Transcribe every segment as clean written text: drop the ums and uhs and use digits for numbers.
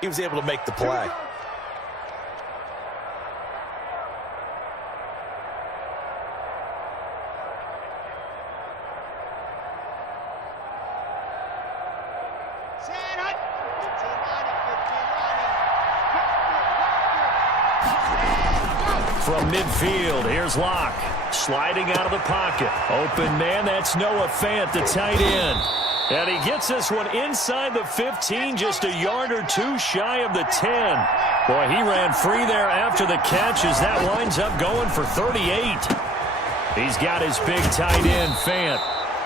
he was able to make the play. From midfield, here's Locke. Sliding out of the pocket. Open man, that's Noah Fant, the tight end. And he gets this one inside the 15, just a yard or two shy of the 10. Boy, he ran free there after the catch as that winds up going for 38. He's got his big tight end, Fant.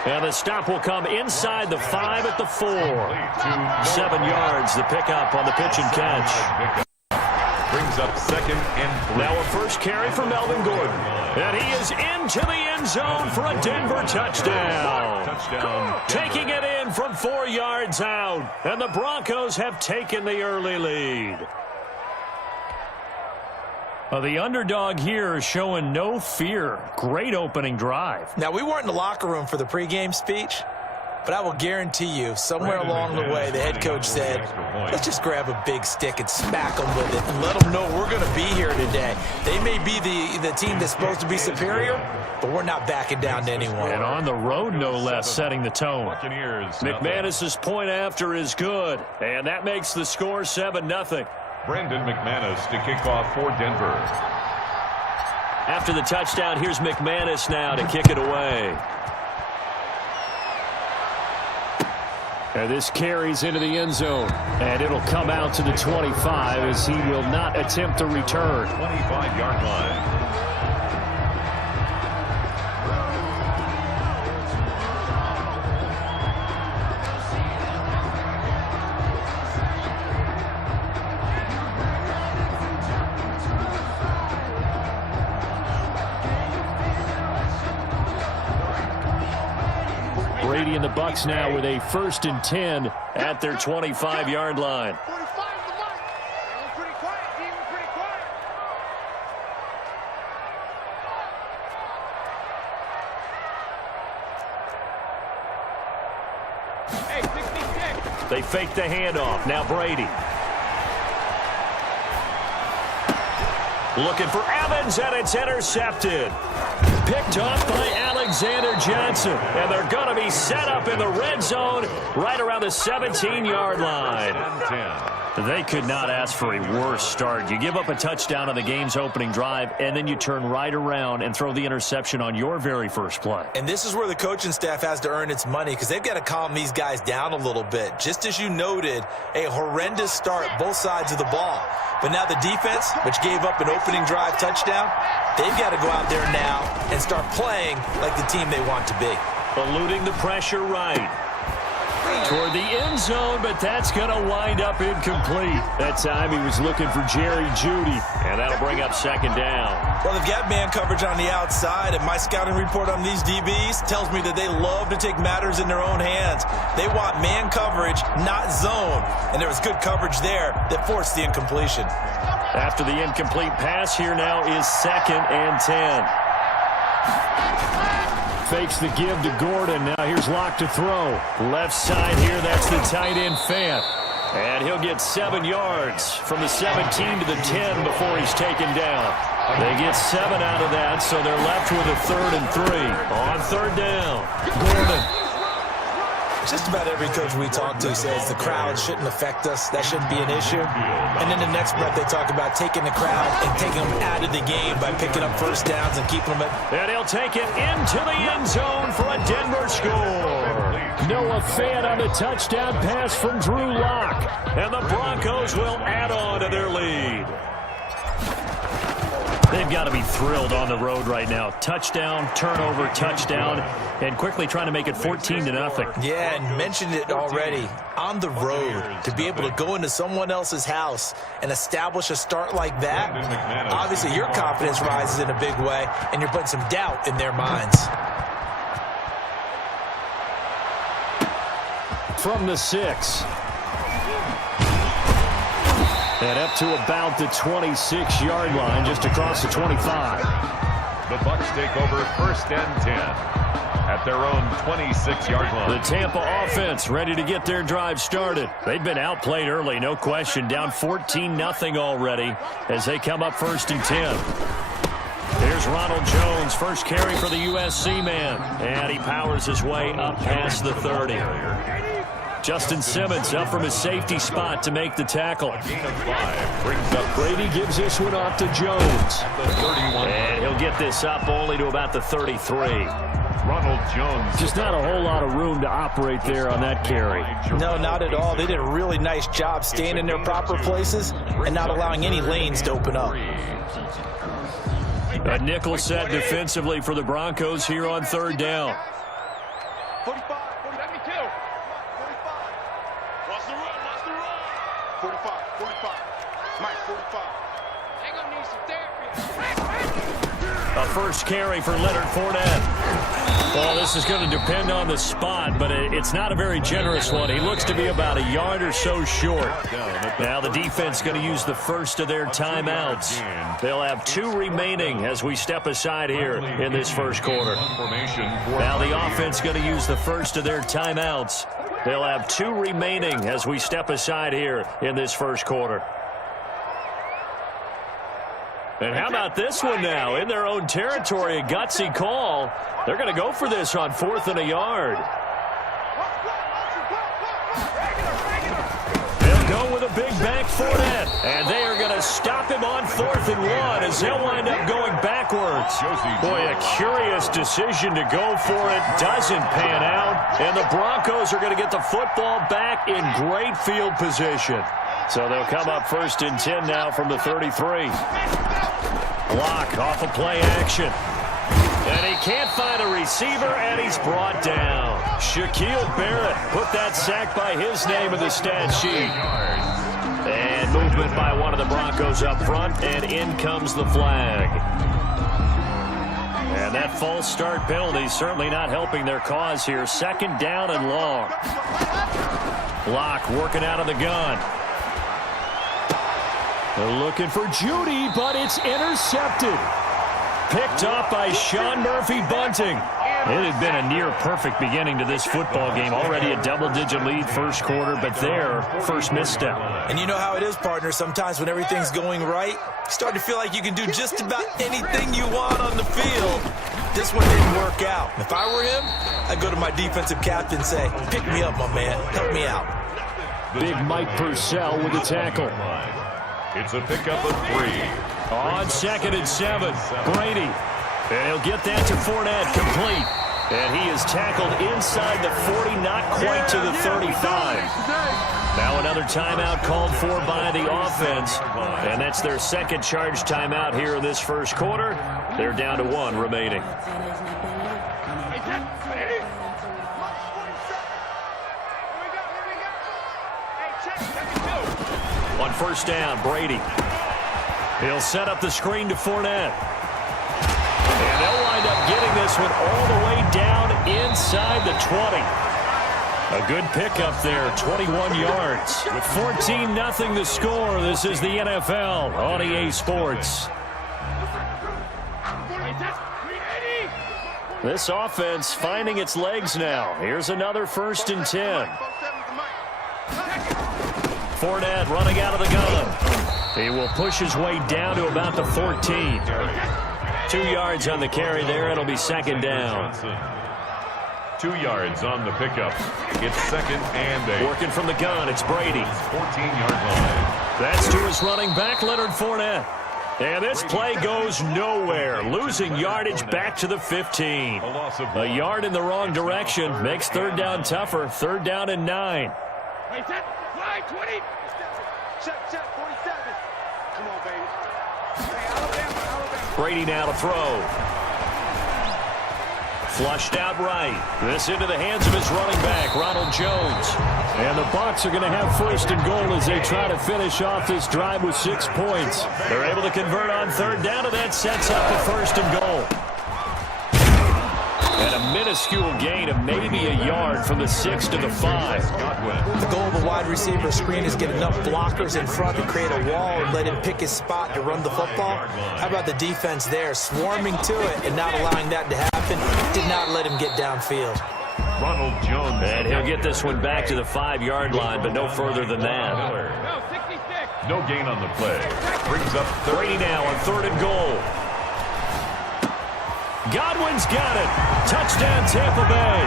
And the stop will come inside the 5 at the 4. 7 yards, the pickup on the pitch and catch. Brings up 2nd and 3. Now a first carry for Melvin Gordon. And he is into the end zone for a Denver touchdown. Taking it in from 4 yards out. And the Broncos have taken the early lead. The underdog here is showing no fear. Great opening drive. Now, we weren't in the locker room for the pregame speech, but I will guarantee you, somewhere along the way, the head coach said, let's just grab a big stick and smack them with it and let them know we're going to be here today. They may be the team that's supposed to be superior, but we're not backing down to anyone. And on the road, no less, setting the tone. McManus's point after is good, and that makes the score 7-0. Brendan McManus to kick off for Denver. After the touchdown, here's McManus now to kick it away. And this carries into the end zone. And it'll come out to the 25 as he will not attempt a return. 25-yard line. Brady and the Bucs now with a 1st and 10 at their 25-yard line. They fake the handoff. Now Brady. Looking for Evans, and it's intercepted. Picked off by Alexander Johnson. And they're going to be set up in the red zone right around the 17-yard line. They could not ask for a worse start. You give up a touchdown on the game's opening drive, and then you turn right around and throw the interception on your very first play. And this is where the coaching staff has to earn its money, because they've got to calm these guys down a little bit. Just as you noted, a horrendous start, both sides of the ball. But now the defense, which gave up an opening drive touchdown, they've got to go out there now and start playing like the team they want to be. Eluding the pressure right. Toward the end zone, but that's going to wind up incomplete. That time he was looking for Jerry Jeudy, and that'll bring up 2nd down. Well, they've got man coverage on the outside, and my scouting report on these DBs tells me that they love to take matters in their own hands. They want man coverage, not zone, and there was good coverage there that forced the incompletion. After the incomplete pass, here now is 2nd and 10. Fakes the give to Gordon. Now here's Locke to throw. Left side here, that's the tight end Fant. And he'll get 7 yards from the 17 to the 10 before he's taken down. They get 7 out of that, so they're left with a 3rd and 3. On 3rd down, Gordon. Just about every coach we talk to says the crowd shouldn't affect us. That shouldn't be an issue. And then the next breath they talk about taking the crowd and taking them out of the game by picking up first downs and keeping them at. And he'll take it into the end zone for a Denver score. Noah Fant on the touchdown pass from Drew Lock. And the Broncos will add on to their lead. They've got to be thrilled on the road right now. Touchdown, turnover, touchdown, and quickly trying to make it 14-0. Yeah, and mentioned it already. On the road, to be able to go into someone else's house and establish a start like that, obviously your confidence rises in a big way, and you're putting some doubt in their minds. From the 6. And up to about the 26-yard line, just across the 25. The Bucs take over 1st and 10. at their own 26-yard line. The Tampa offense ready to get their drive started. They've been outplayed early, no question. Down 14-0 already as they come up 1st and 10. Here's Ronald Jones, first carry for the USC man. And he powers his way up past the 30. Justin Simmons up from his safety spot to make the tackle. Brady gives this one off to Jones. And he'll get this up only to about the 33. Ronald Jones. Just not a whole lot of room to operate there on that carry. No, not at all. They did a really nice job staying in their proper places and not allowing any lanes to open up. A nickel set defensively for the Broncos here on 3rd down. 45, 42. 45. Watch the run, watch the run. 45, 45. Mike, 45. They're going to need some therapy. A first carry for Leonard Fournette. Well, this is going to depend on the spot, but it's not a very generous one. He looks to be about a yard or so short. Now the defense going to use the first of their timeouts. They'll have 2 remaining as we step aside here in this first quarter. Now the offense going to use the first of their timeouts. They'll have 2 remaining as we step aside here in this first quarter. And how about this one now? In their own territory, a gutsy call. They're going to go for this on 4th and a yard. They'll go with a big back Fournette. And they are going to stop him on 4th and 1 as they'll wind up going backwards. Boy, a curious decision to go for it. Doesn't pan out. And the Broncos are going to get the football back in great field position. So they'll come up 1st and 10 now from the 33. Block off of play action. And he can't find a receiver, and he's brought down. Shaquille Barrett put that sack by his name in the stat sheet. And movement by one of the Broncos up front, and in comes the flag. And that false start penalty certainly not helping their cause here. 2nd down and long. Block working out of the gun. They're looking for Judy, but it's intercepted. Picked up by Sean Murphy-Bunting. It had been a near-perfect beginning to this football game. Already a double-digit lead first quarter, but their first misstep. And you know how it is, partner. Sometimes when everything's going right, you start to feel like you can do just about anything you want on the field. This one didn't work out. If I were him, I'd go to my defensive captain and say, pick me up, my man. Help me out. Big Mike Purcell with the tackle. It's a pickup of 3. On 2nd and 7, Brady. And he'll get that to Fournette, complete. And he is tackled inside the 40, not quite to the 35. Now another timeout called for by the offense. And that's their 2nd charge timeout here in this first quarter. They're down to 1 remaining. On 1st down, Brady. He'll set up the screen to Fournette. And they'll wind up getting this one all the way down inside the 20. A good pickup there, 21 yards. With 14-0 the score, this is the NFL on EA Sports. This offense finding its legs now. Here's another 1st and 10. Fournette running out of the gun. He will push his way down to about the 14. 2 yards on the carry there. It'll be 2nd down. 2 yards on the pickup. It's 2nd and 8. Working from the gun, it's Brady. 14-yard line. That's to his running back, Leonard Fournette. And this play goes nowhere. Losing yardage back to the 15. A yard in the wrong direction makes 3rd down tougher. 3rd down and 9. 20. Check, 47. Come on, baby. Hey, Alabama. Brady now to throw. Flushed out right. This into the hands of his running back, Ronald Jones. And the Bucs are going to have 1st and goal as they try to finish off this drive with 6 points. They're able to convert on 3rd down, and that sets up a 1st and goal. And a minuscule gain of maybe a yard from the 6 to the 5. The goal of a wide receiver screen is get enough blockers in front to create a wall and let him pick his spot to run the football. How about the defense there, swarming to it and not allowing that to happen? Did not let him get downfield. Ronald Jones. And he'll get this one back to the 5-yard line, but no further than that. No gain on the play. Brings up Brady now on 3rd and goal. Godwin's got it. Touchdown, Tampa Bay.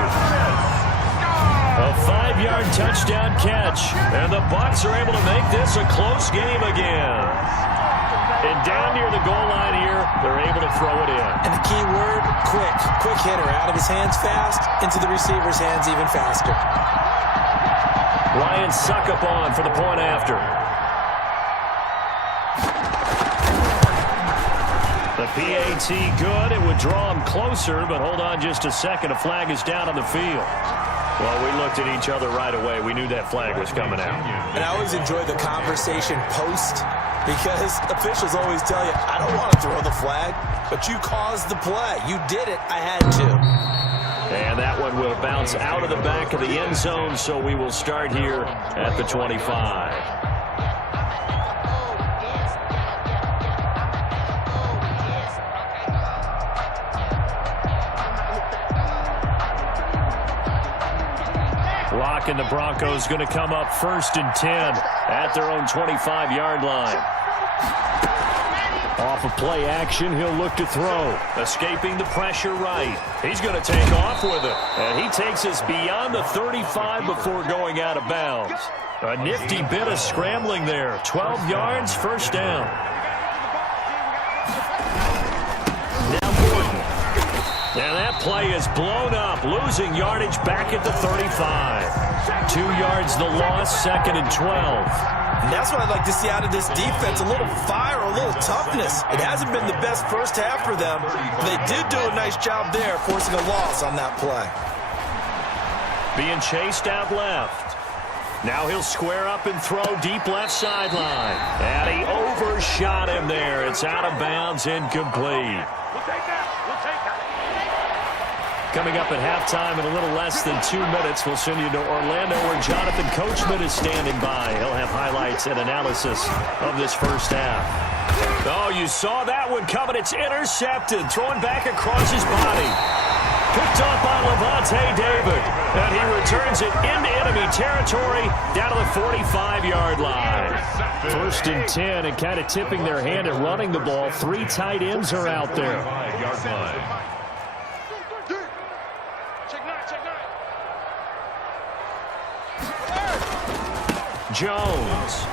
A 5-yard touchdown catch. And the Bucs are able to make this a close game again. And down near the goal line here, they're able to throw it in. And the key word, quick. Quick hitter. Out of his hands fast, into the receiver's hands even faster. Ryan Succop for the point after. The PAT good. It would draw him closer, but hold on just a second. A flag is down on the field. Well, we looked at each other right away. We knew that flag was coming out. And I always enjoy the conversation post because officials always tell you, I don't want to throw the flag, but you caused the play. You did it. I had to. And that one will bounce out of the back of the end zone, so we will start here at the 25. And the Broncos going to come up 1st and 10 at their own 25-yard line. Off of play action, he'll look to throw. Escaping the pressure right. He's going to take off with it. And he takes us beyond the 35 before going out of bounds. A nifty bit of scrambling there. 12 yards, 1st down. And that play is blown up, losing yardage back at the 35. 2 yards the loss, 2nd and 12. And that's what I'd like to see out of this defense, a little fire, a little toughness. It hasn't been the best first half for them, but they did do a nice job there, forcing a loss on that play. Being chased out left. Now he'll square up and throw deep left sideline. And he overshot him there. It's out of bounds, incomplete. Coming up at halftime in a little less than 2 minutes, we'll send you to Orlando where Jonathan Coachman is standing by. He'll have highlights and analysis of this first half. Oh, you saw that one coming. It's intercepted. Thrown back across his body. Picked up by Levante David. And he returns it into enemy territory down to the 45-yard line. 1st and 10 and kind of tipping their hand at running the ball. 3 tight ends are out there. 5-yard line. Jones.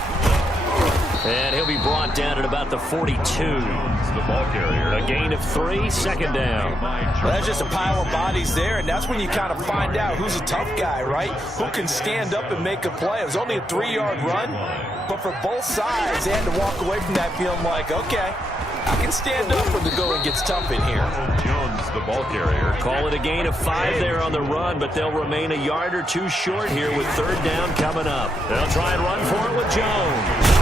And he'll be brought down at about the 42. The ball carrier. A gain of 3, 2nd down. Well, that's just a pile of bodies there, and that's when you kind of find out who's a tough guy, right? Who can stand up and make a play. It was only a 3-yard run, but for both sides, they had to walk away from that feeling like, okay, I can stand up when the going gets tough in here. Jones, the ball carrier. Call it a gain of 5 there on the run, but they'll remain a yard or 2 short here with 3rd down coming up. They'll try and run for it with Jones.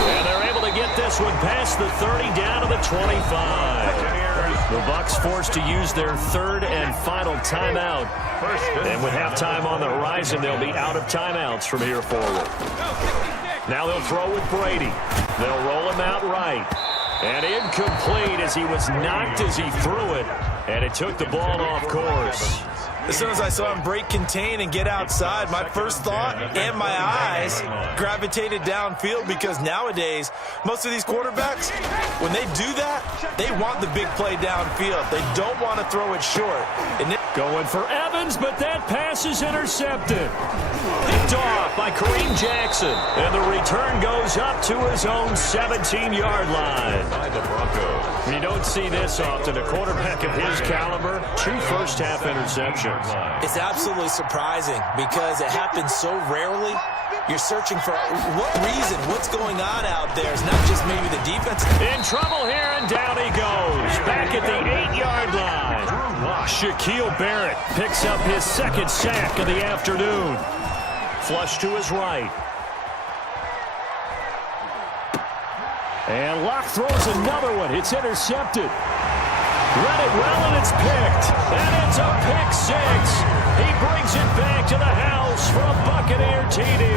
And they're able to get this one past the 30 down to the 25. The Bucs forced to use their 3rd and final timeout. And with halftime on the horizon, they'll be out of timeouts from here forward. Now they'll throw with Brady. They'll roll him out right. And incomplete as he was knocked as he threw it. And it took the ball off course. As soon as I saw him break contain and get outside, my first thought and my eyes gravitated downfield because nowadays, most of these quarterbacks, when they do that, they want the big play downfield. They don't want to throw it short. And going for Evans, but that pass is intercepted. Picked off by Kareem Jackson. And the return goes up to his own 17-yard line. By the Broncos. You don't see this often. A quarterback of his caliber, 2 first-half interceptions. It's absolutely surprising because it happens so rarely. You're searching for what reason, what's going on out there. It's not just maybe the defense. In trouble here, and down he goes. Back at the 8-yard line. Shaquille Barrett picks up his 2nd sack of the afternoon. Flush to his right. And Locke throws another one. It's intercepted. Read it well, and it's picked. And it's a pick six. He brings it back to the house for a Buccaneer TD.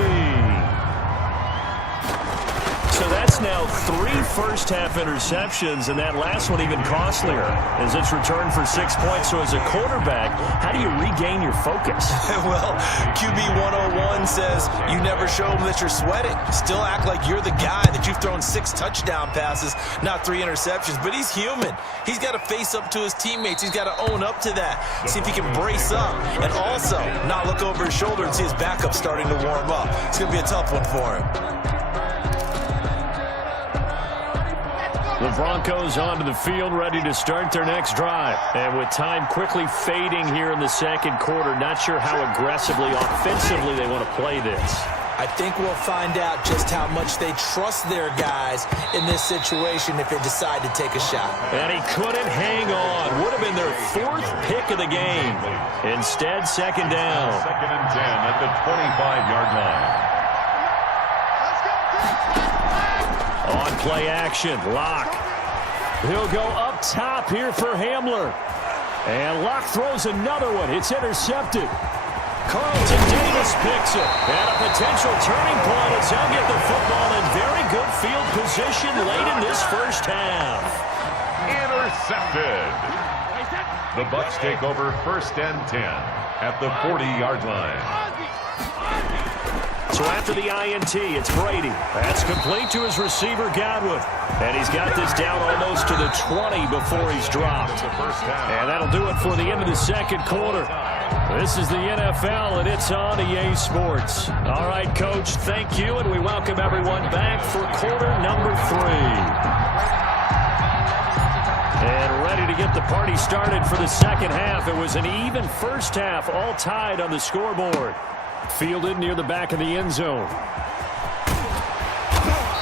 So that's now 3 first-half interceptions, and that last one even costlier as it's returned for 6 points. So as a quarterback, how do you regain your focus? Well, QB 101 says you never show them that you're sweating. Still act like you're the guy, that you've thrown 6 touchdown passes, not 3 interceptions. But he's human. He's got to face up to his teammates. He's got to own up to that. See if he can brace up and also not look over his shoulder and see his backup starting to warm up. It's going to be a tough one for him. The Broncos onto the field, ready to start their next drive. And with time quickly fading here in the second quarter, not sure how aggressively, offensively they want to play this. I think we'll find out just how much they trust their guys in this situation if they decide to take a shot. And he couldn't hang on. Would have been their 4th pick of the game. Instead, second down. 2nd and 10 at the 25-yard line. On play action, Locke. He'll go up top here for Hamler. And Locke throws another one. It's intercepted. Carlton Davis picks it. And a potential turning point as he'll get the football in very good field position late in this first half. Intercepted. The Bucs take over 1st and 10 at the 40-yard line. So after the INT, it's Brady. That's complete to his receiver, Godwin. And he's got this down almost to the 20 before he's dropped. And that'll do it for the end of the second quarter. This is the NFL, and it's on EA Sports. All right, Coach, thank you, and we welcome everyone back for quarter number 3. And ready to get the party started for the second half. It was an even first half, all tied on the scoreboard. Fielded near the back of the end zone.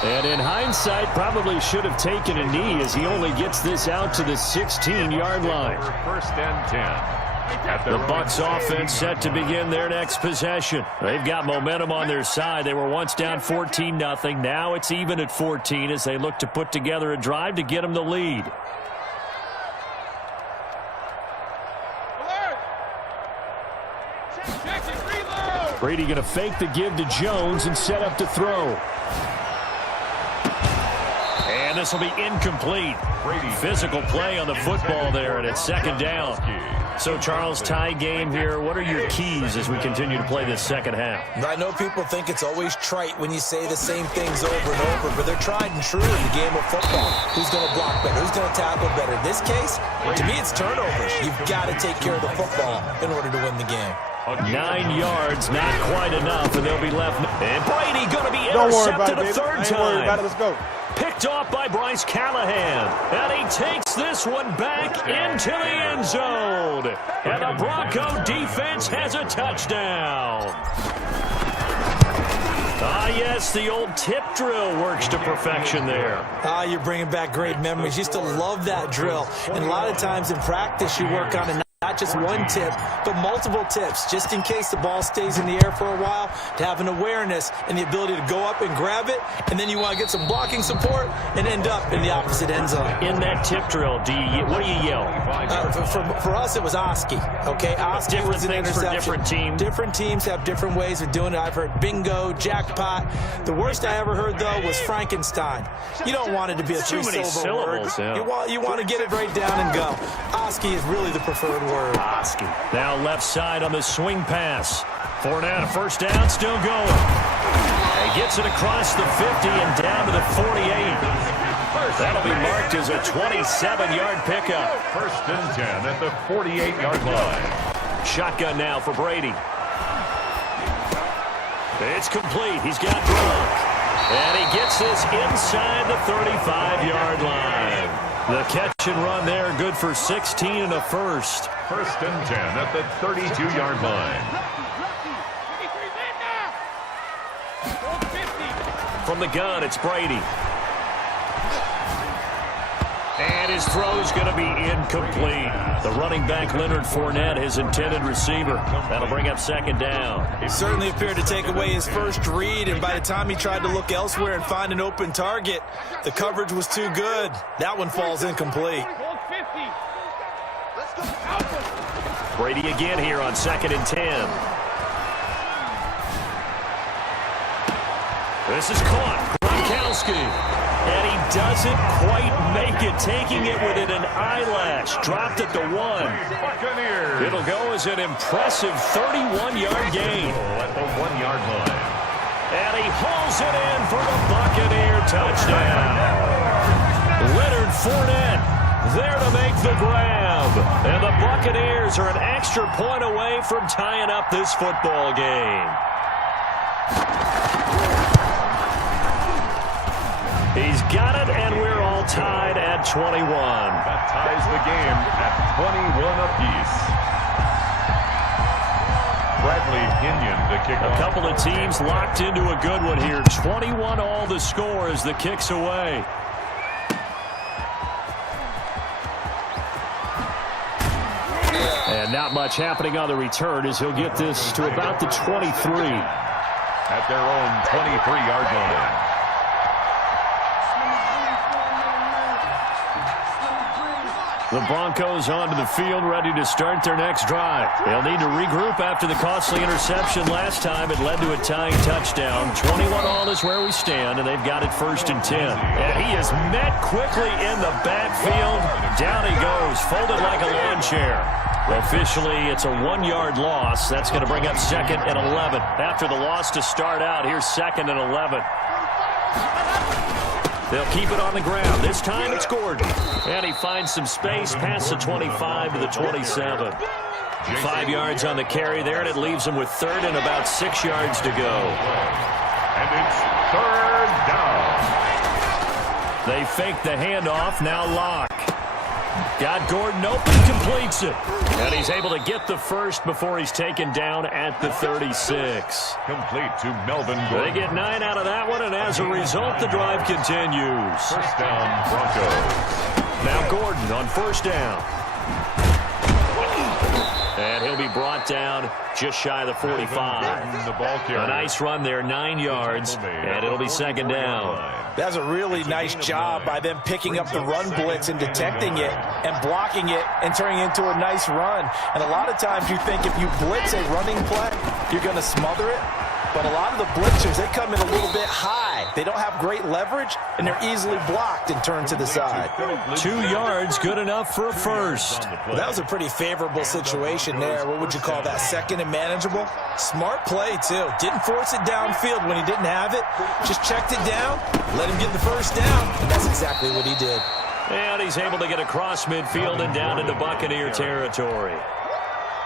And in hindsight, probably should have taken a knee as he only gets this out to the 16-yard line. 1st and 10. The Bucs offense set to begin their next possession. They've got momentum on their side. They were once down 14-0. Now it's even at 14 as they look to put together a drive to get them the lead. Brady going to fake the give to Jones and set up to throw. And this will be incomplete. Physical play on the football there, and it's second down. So, Charles, tie game here. What are your keys as we continue to play this second half? I know people think it's always trite when you say the same things over and over, but they're tried and true in the game of football. Who's going to block better? Who's going to tackle better? In this case, to me, it's turnovers. You've got to take care of the football in order to win the game. 9 yards, not quite enough, and they'll be left. And Brady going to be intercepted a third time. Let's go. Picked off by Bryce Callahan. And he takes this one back into the end zone. And the Bronco defense has a touchdown. Ah, yes, the old tip drill works to perfection there. Ah, you're bringing back great memories. Used to love that drill. And a lot of times in practice, you work on a not just one tip, but multiple tips, just in case the ball stays in the air for a while, to have an awareness and the ability to go up and grab it, and then you want to get some blocking support and end up in the opposite end zone. In that tip drill, what do you yell? For us, it was Oski. Okay, Oski was an interception. For different teams. Different teams have different ways of doing it. I've heard bingo, jackpot. The worst I ever heard, though, was Frankenstein. You don't want it to be a three-syllable word. Yeah. You want to get it right down and go. Oski is really the preferred word. Oski. Now left side on the swing pass. Fournette, a first down, still going. He gets it across the 50 and down to the 48. That'll be marked as a 27-yard pickup. 1st and 10 at the 48-yard line. Shotgun now for Brady. It's complete. He's got Gronk. And he gets this inside the 35-yard line. The catch and run there, good for 16 and a first. 1st and 10 at the 32-yard line. From the gun, it's Brady. And his throw's going to be incomplete. The running back, Leonard Fournette, his intended receiver. That'll bring up second down. He certainly appeared to take away his first read, and by the time he tried to look elsewhere and find an open target, the coverage was too good. That one falls incomplete. Brady again here on 2nd and 10. This is caught. Gronkowski. And he doesn't quite make it, taking it within an eyelash. Dropped at the 1. It'll go as an impressive 31-yard gain. At the 1-yard line. And he hauls it in for the Buccaneer touchdown. Leonard Fournette there to make the grab. And the Buccaneers are an extra point away from tying up this football game. He's got it, and we're all tied at 21. That ties the game at 21 apiece. Bradley Pinion to kick off. A couple of teams locked into a good one here. 21 all the score as the kick's away. And not much happening on the return as he'll get this to about the 23. At their own 23-yard line. The Broncos onto the field, ready to start their next drive. They'll need to regroup after the costly interception last time. It led to a tying touchdown. 21 all is where we stand, and they've got it 1st and 10. And he is met quickly in the backfield. Down he goes, folded like a lawn chair. Officially, it's a 1-yard loss. That's going to bring up 2nd and 11. After the loss to start out, here's 2nd and 11. They'll keep it on the ground. This time it's Gordon. And he finds some space past the 25 to the 27. 5 yards on the carry there, and it leaves him with 3rd and about 6 yards to go. And it's 3rd down. They fake the handoff. Now Locke. Got Gordon open, completes it. And he's able to get the first before he's taken down at the 36. Complete to Melvin Gordon. They get 9 out of that one, and as a result, the drive continues. 1st down, Broncos. Now Gordon on 1st down. And he'll be brought down just shy of the 45. The ball carrier. A nice run there, 9 yards, and it'll be 2nd down. That's a really nice job by them picking up the run blitz and detecting it and blocking it and turning it into a nice run. And a lot of times you think if you blitz a running play, you're going to smother it. But a lot of the blitzers, they come in a little bit high. They don't have great leverage, and they're easily blocked and turned to the side. 2 yards, good enough for a first. Well, that was a pretty favorable situation there. What would you call that? 2nd and manageable? Smart play, too. Didn't force it downfield when he didn't have it. Just checked it down, let him get the first down, and that's exactly what he did. And he's able to get across midfield and down into Buccaneer territory.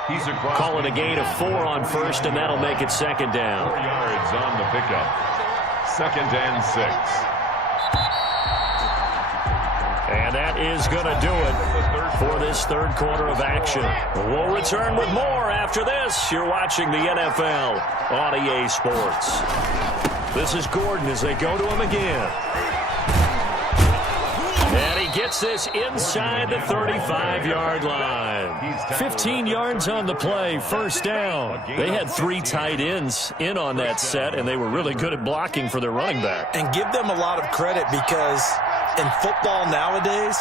He's across. Call it a gain of 4 on 1st, and that'll make it 2nd down. 4 yards on the pickup. 2nd and 6. And that is going to do it for this 3rd quarter of action. We'll return with more after this. You're watching the NFL on EA Sports. This is Gordon as they go to him again. And he gets this inside the 35-yard line. 15 yards on the play, 1st down. They had 3 tight ends in on that set, and they were really good at blocking for their running back. And give them a lot of credit because in football nowadays,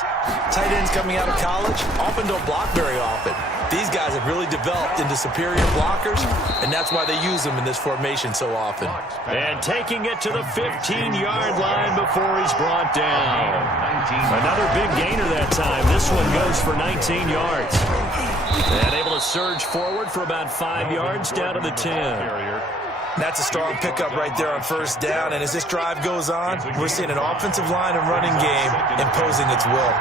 tight ends coming out of college often don't block very often. These guys have really developed into superior blockers, and that's why they use them in this formation so often. And taking it to the 15-yard line before he's brought down. Another big gainer that time. This one goes for 19 yards. And able to surge forward for about 5 yards down to the 10. That's a strong pickup right there on 1st down. And as this drive goes on, we're seeing an offensive line and running game imposing its will.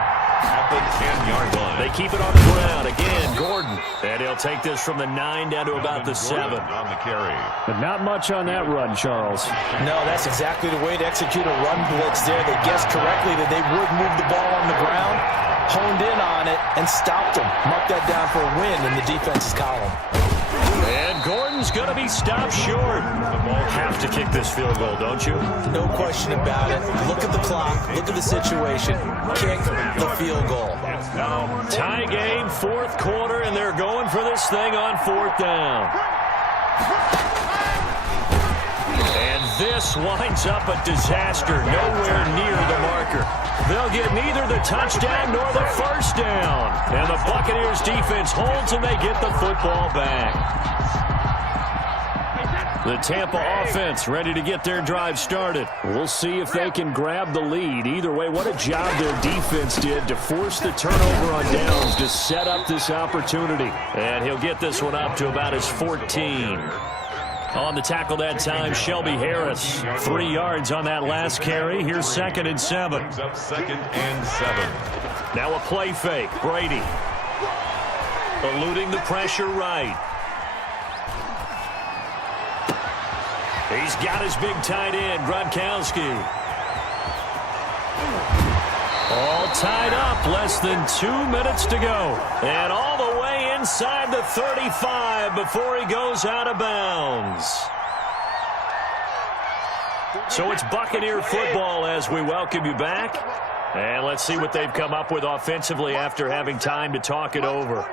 At the 10-yard line. They keep it on the ground. Again, Gordon. And he'll take this from the 9 down to about the 7. On the carry. But not much on that run, Charles. No, that's exactly the way to execute a run blitz there. They guessed correctly that they would move the ball on the ground, honed in on it, and stopped them. Mark that down for a win in the defense's column. And Gordon's going to be stopped short. Have to kick this field goal, don't you? No question about it. Look at the clock. Look at the situation. Kick the field goal. Tie game, 4th quarter, and they're going for this thing on 4th down. And this winds up a disaster. Nowhere near the marker. They'll get neither the touchdown nor the first down. And the Buccaneers defense holds and they get the football back. The Tampa offense ready to get their drive started. We'll see if they can grab the lead. Either way, what a job their defense did to force the turnover on downs to set up this opportunity. And he'll get this one up to about his 14. On the tackle that time, Shelby Harris. 3 yards on that last carry. Here's 2nd and 7. Up 2nd and 7. Now a play fake. Brady. Eluding the pressure right. He's got his big tight end, Gronkowski. All tied up, less than 2 minutes to go. And all the way inside the 35 before he goes out of bounds. So it's Buccaneer football as we welcome you back. And let's see what they've come up with offensively after having time to talk it over.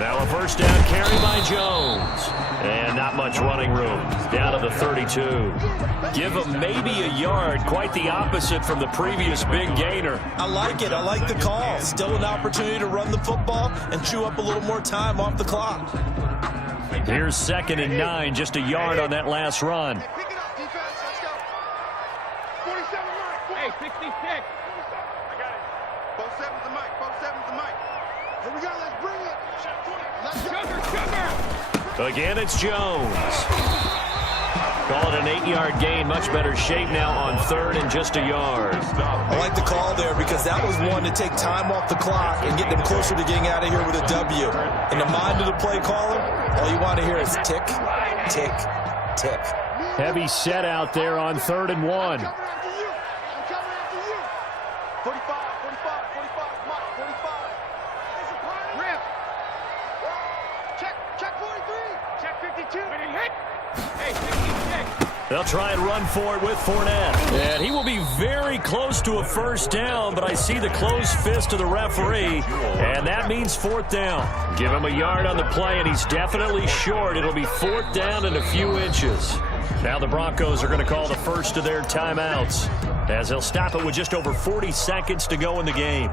Now a first down carry by Jones. And not much running room. Down to the 32. Give him maybe a yard. Quite the opposite from the previous big gainer. I like it. I like the call. Still an opportunity to run the football and chew up a little more time off the clock. Here's 2nd and 9. Just a yard on that last run. Pick it up, defense. Let's go. 47 Mike. Hey, 66. I got it. Both sevens to Mike. Both sevens to Mike. Here we go. Let's bring it. Let's sugar. Again, it's Jones. Call it an 8-yard gain. Much better shape now on 3rd and just a yard. I like the call there because that was one to take time off the clock and get them closer to getting out of here with a W. In the mind of the play caller, all you want to hear is tick, tick, tick. Heavy set out there on 3rd and 1. I'm coming after you. 45, 45, 45, Mike, 45. Rip. Check 43. Check 52. Hey, 56. They'll try and run for it with Fournette. And he will be very close to a first down, but I see the closed fist of the referee, and that means 4th down. Give him a yard on the play, and he's definitely short. It'll be 4th down and a few inches. Now the Broncos are going to call the first of their timeouts, as they'll stop it with just over 40 seconds to go in the game.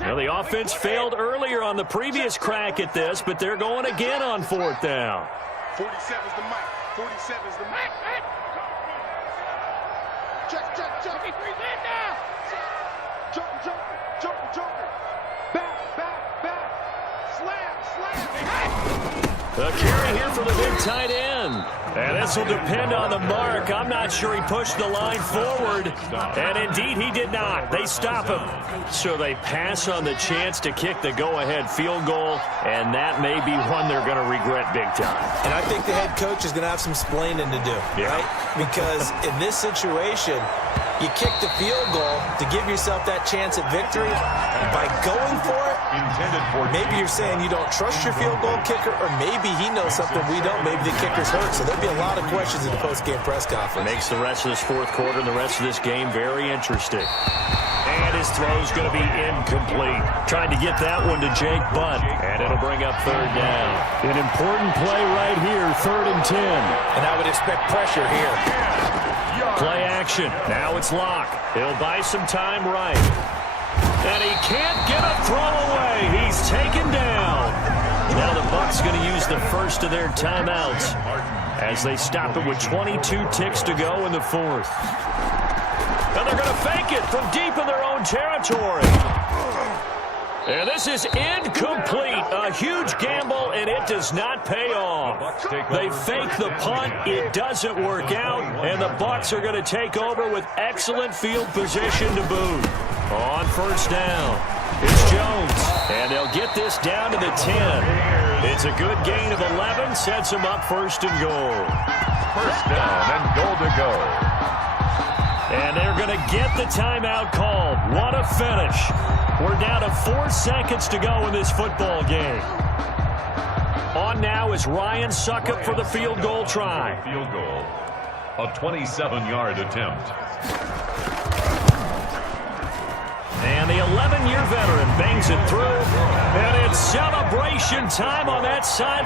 Now the offense failed earlier on the previous crack at this, but they're going again on 4th down. 47's the Mike. 47's the Mike. Check. 53's in now. Joker. Back. Slam. The carry here for the big tight end. And this will depend on the mark. I'm not sure he pushed the line forward. And indeed, he did not. They stop him. So they pass on the chance to kick the go-ahead field goal. And that may be one they're going to regret big time. And I think the head coach is going to have some splaining to do, right? Because in this situation, you kick the field goal to give yourself that chance at victory. And by going for it, maybe you're saying you don't trust your field goal kicker, or maybe he knows something we don't. Maybe the kicker's hurt. So there'll be a lot of questions in the post-game press conference. Makes the rest of this 4th quarter and the rest of this game very interesting. And his throw's going to be incomplete. Trying to get that one to Jake Butt. And it'll bring up 3rd down. An important play right here, 3rd and 10. And I would expect pressure here. Play action. Now it's Locke. He'll buy some time right. And he can't get a throw away. He's taken down. Now the Bucs going to use the first of their timeouts as they stop it with 22 ticks to go in the 4th. And they're going to fake it from deep in their own territory. And this is incomplete. A huge gamble, and it does not pay off. They fake the punt. It doesn't work out, and the Bucs are going to take over with excellent field position to boot. On 1st down, it's Jones, and they'll get this down to the 10. It's a good gain of 11, sets them up 1st and goal. 1st down and goal to go. And they're going to get the timeout called. What a finish. We're down to 4 seconds to go in this football game. On now is Ryan Suckup for the field goal try. Field goal. A 27-yard attempt. And the 11-year veteran bangs it through. And it's celebration time on that side.